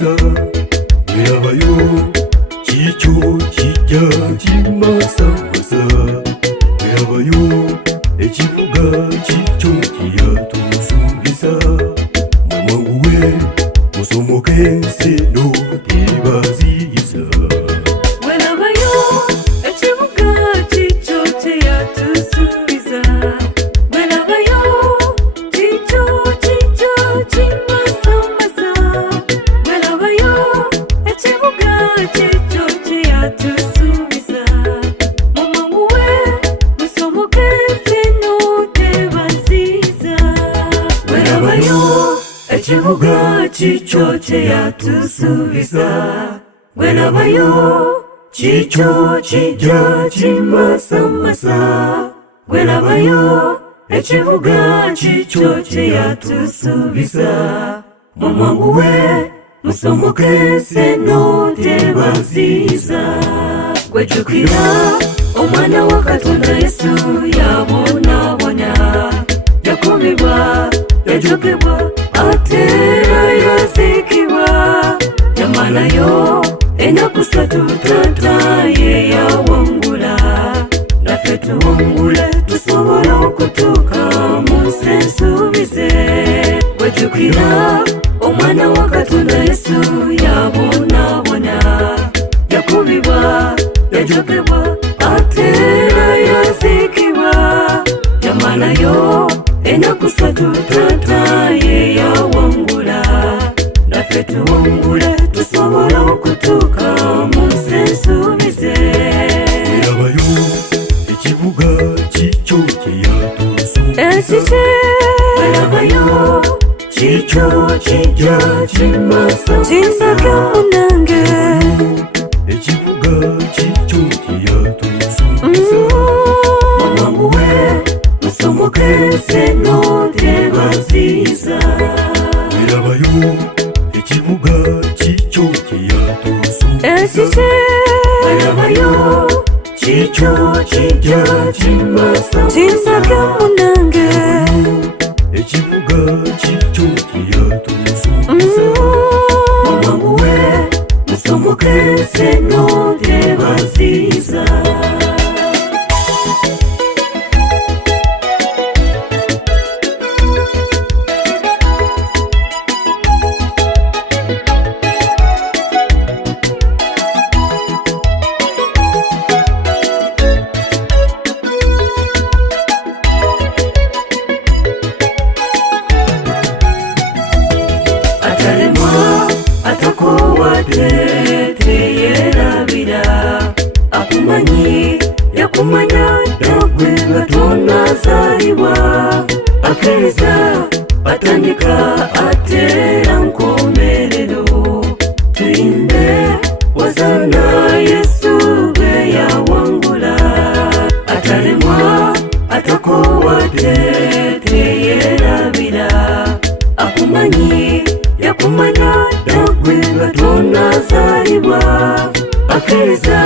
masomasa werabayo chicho kijya kimasamasa werabayo ekivuga chicho kiyatusubiza mwangu we musomoke nseno tebaziza werabayo ekivuga chicho kiyatusubiza werabayo chicho kimasamasa werabayo ekivuga chicho kiyatusubiza mwangu we musomoke nseno tebaziza werabayo ekivuga chicho kiyatusubiza werabayo chicho kijya kimasamasa werabayo ekivuga chicho kiyatusubiza mwangu we musomoke nseno tebaziza gwejjukira omwana wa Katonda Yesu yabonabona yakumibwa yajokebwa ate yazikibwa yamalayo enaku 3 tata ye yawangula naffe tuwangule tusobole okutuuka mu nsi ensuubize wejjukira omwana wa Katonda Yesu yabonabona yakubibwa yajokebwa ate yazikibwa yamalayo enaku 3 tata ye yawangula naffe tuwangule tusobole okutuuka mu nsi ensuubize werabayo ekivuga chicho kiyatusubiza werabayo chicho kijya kimasamasa munange ekivuga chicho kiyatusubiza mwangu we musomoke nseno tebaziza werabayo ekivuga chicho kiyatusubiza werabayo chicho kijya kimasamasa munange ekivuga chicho kiyatusubiza mwangu we musomoke nseno tebaziza teyerabira akumanyi yakumanya nagwe nga tonazalibwa akkiriza atandika atera nkomerero tuyimbe wazana Yesu bwe yawangula atalemwa atakowadde teyerabira akumanyi yakumanya nagwe nga tonazalibwa akkiriza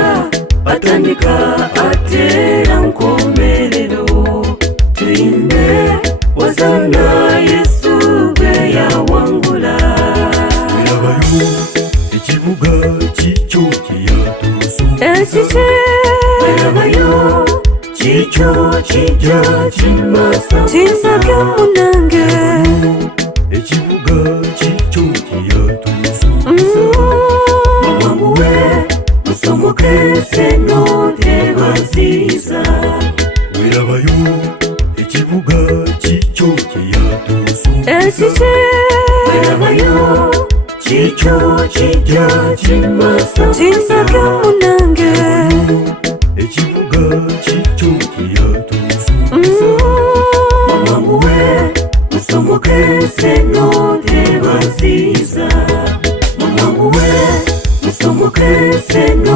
atandika atera nkomerero tuyimbe wazana Yesu bwe yawangula werabayo ekivuga chicho kiyatusubiza werabayo chicho kijya kimasamasa munange ekivuga chicho kiyatusubiza mwangu we musomoke nseno tebaziza werabayo ekivuga chicho kiyatusubiza werabayo chicho kijya kimasamasa munange ekivuga chicho kiyatusubiza mwangu we musomoke nseno tebaziza mwangu we musomoke nseno